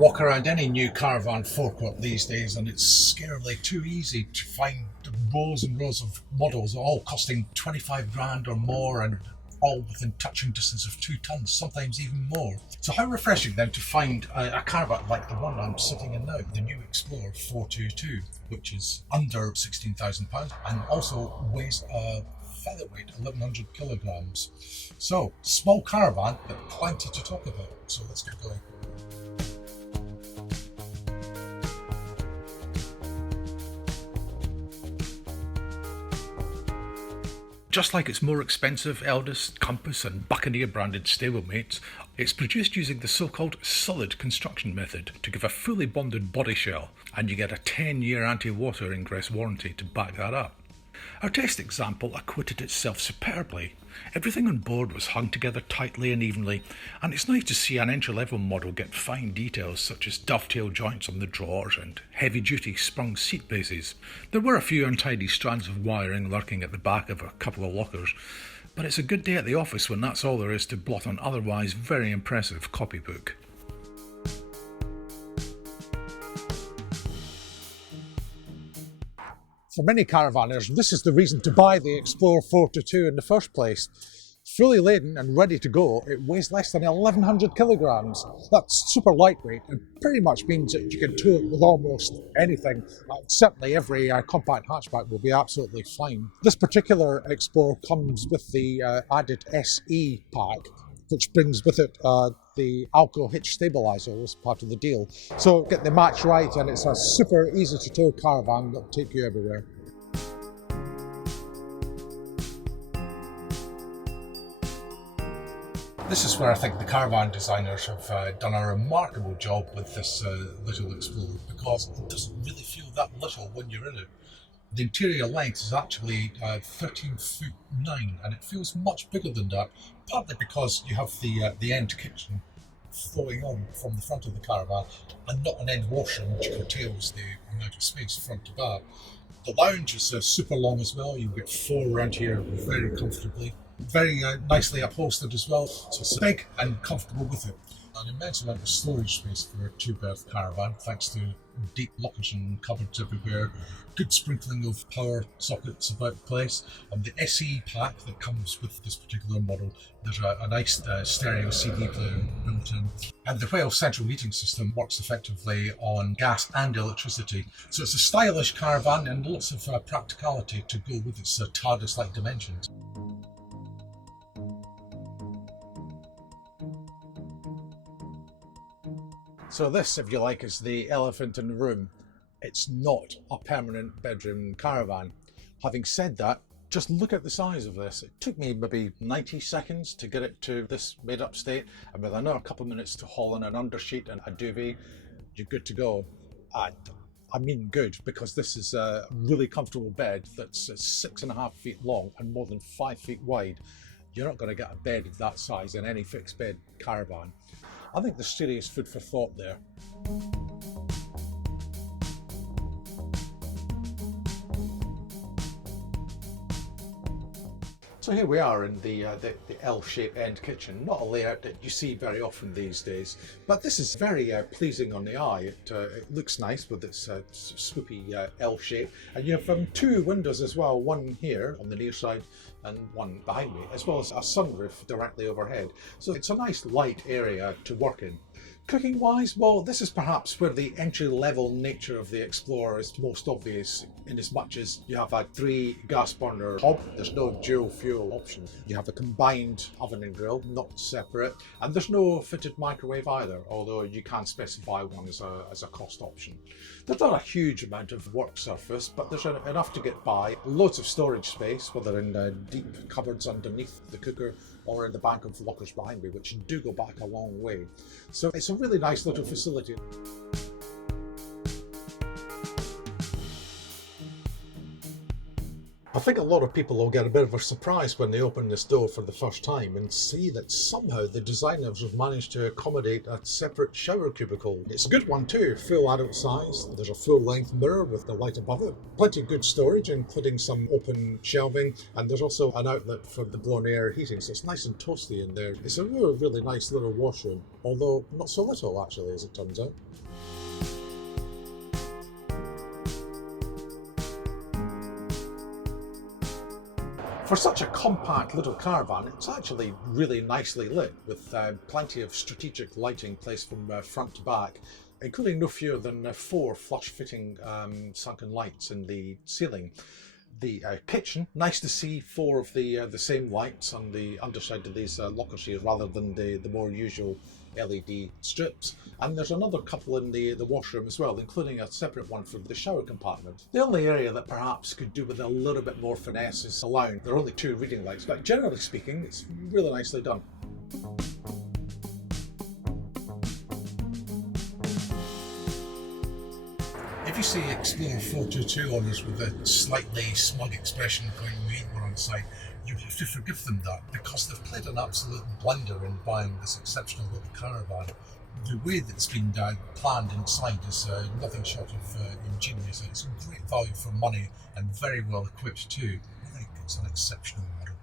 Walk around any new caravan forecourt these days and it's scarily too easy to find rows and rows of models all costing 25 grand or more and all within touching distance of 2 tons, sometimes even more. So how refreshing then to find a caravan like the one I'm sitting in now, the new Xplore 422, which is under £16,000 and also weighs a featherweight 1100 kilograms. So small caravan, but plenty to talk about. So let's get going. Just like its more expensive Eldest, Compass and Buccaneer branded stablemates, it's produced using the so-called solid construction method to give a fully bonded body shell, and you get a 10-year anti-water ingress warranty to back that up. Our test example acquitted itself superbly. Everything on board was hung together tightly and evenly, and it's nice to see an entry-level model get fine details such as dovetail joints on the drawers and heavy-duty sprung seat bases. There were a few untidy strands of wiring lurking at the back of a couple of lockers, but it's a good day at the office when that's all there is to blot an otherwise very impressive copybook. For many caravanners, this is the reason to buy the Xplore 422 in the first place. Fully laden and ready to go, it weighs less than 1100 kilograms. That's super lightweight and pretty much means that you can tow it with almost anything. Certainly every compact hatchback will be absolutely fine. This particular Xplore comes with the added SE pack, which brings with it the Alco hitch stabiliser as part of the deal. So get the match right and it's a super easy to tow caravan that'll take you everywhere. This is where I think the caravan designers have done a remarkable job with this little Xplore, because it doesn't really feel that little when you're in it. The interior length is actually 13 foot 9 and it feels much bigger than that, partly because you have the end kitchen flowing on from the front of the caravan and not an end washroom which curtails the amount of space front to back. The lounge is super long as well. You get 4 around here very comfortably. Very nicely upholstered as well, so it's big and comfortable with it. An immense amount of storage space for a two-berth caravan, thanks to deep lockers and cupboards everywhere, good sprinkling of power sockets about the place, and the SE pack that comes with this particular model, there's a nice stereo CD player built in. And the Whale central heating system works effectively on gas and electricity, so it's a stylish caravan and lots of practicality to go with its TARDIS-like dimensions. So this, if you like, is the elephant in the room. It's not a permanent bedroom caravan. Having said that, just look at the size of this. It took me maybe 90 seconds to get it to this made up state, and with another couple of minutes to haul in an undersheet and a duvet, you're good to go. I mean good, because this is a really comfortable bed that's 6.5 feet long and more than 5 feet wide. You're not going to get a bed of that size in any fixed bed caravan. I think there's serious food for thought there. So here we are in the L-shaped end kitchen, not a layout that you see very often these days, but this is very pleasing on the eye. It looks nice with its swoopy L shape, and you have 2 windows as well, one here on the near side and one behind me, as well as a sunroof directly overhead. So it's a nice light area to work in. Cooking wise, well, this is perhaps where the entry-level nature of the Xplore is most obvious, in as much as you have a 3 gas burner hob. There's no dual fuel option. You have a combined oven and grill, not separate, and there's no fitted microwave either, although you can specify one as a cost option. There's not a huge amount of work surface, but there's enough to get by. Loads of storage space, whether in deep cupboards underneath the cooker or in the bank of lockers behind me, which do go back a long way. So it's a really nice little facility. I think a lot of people will get a bit of a surprise when they open this door for the first time and see that somehow the designers have managed to accommodate a separate shower cubicle. It's a good one too, full adult size. There's a full length mirror with the light above it. Plenty of good storage, including some open shelving, and there's also an outlet for the blown air heating, so it's nice and toasty in there. It's a really, really nice little washroom, although not so little actually, as it turns out. For such a compact little caravan, it's actually really nicely lit, with plenty of strategic lighting placed from front to back, including no fewer than 4 flush-fitting sunken lights in the ceiling. The kitchen, nice to see 4 of the same lights on the underside of these locker shears rather than the more usual LED strips, and there's another couple in the washroom as well, including a separate one for the shower compartment. The only area that perhaps could do with a little bit more finesse is the lounge. There are only 2 reading lights, but generally speaking it's really nicely done. If you see Xplore 422 owners with a slightly smug expression going, "We ain't one on site," you have to forgive them that, because they've played an absolute blunder in buying this exceptional little caravan. The way that it's been planned inside is nothing short of ingenious. It's great value for money and very well equipped too. I think it's an exceptional model.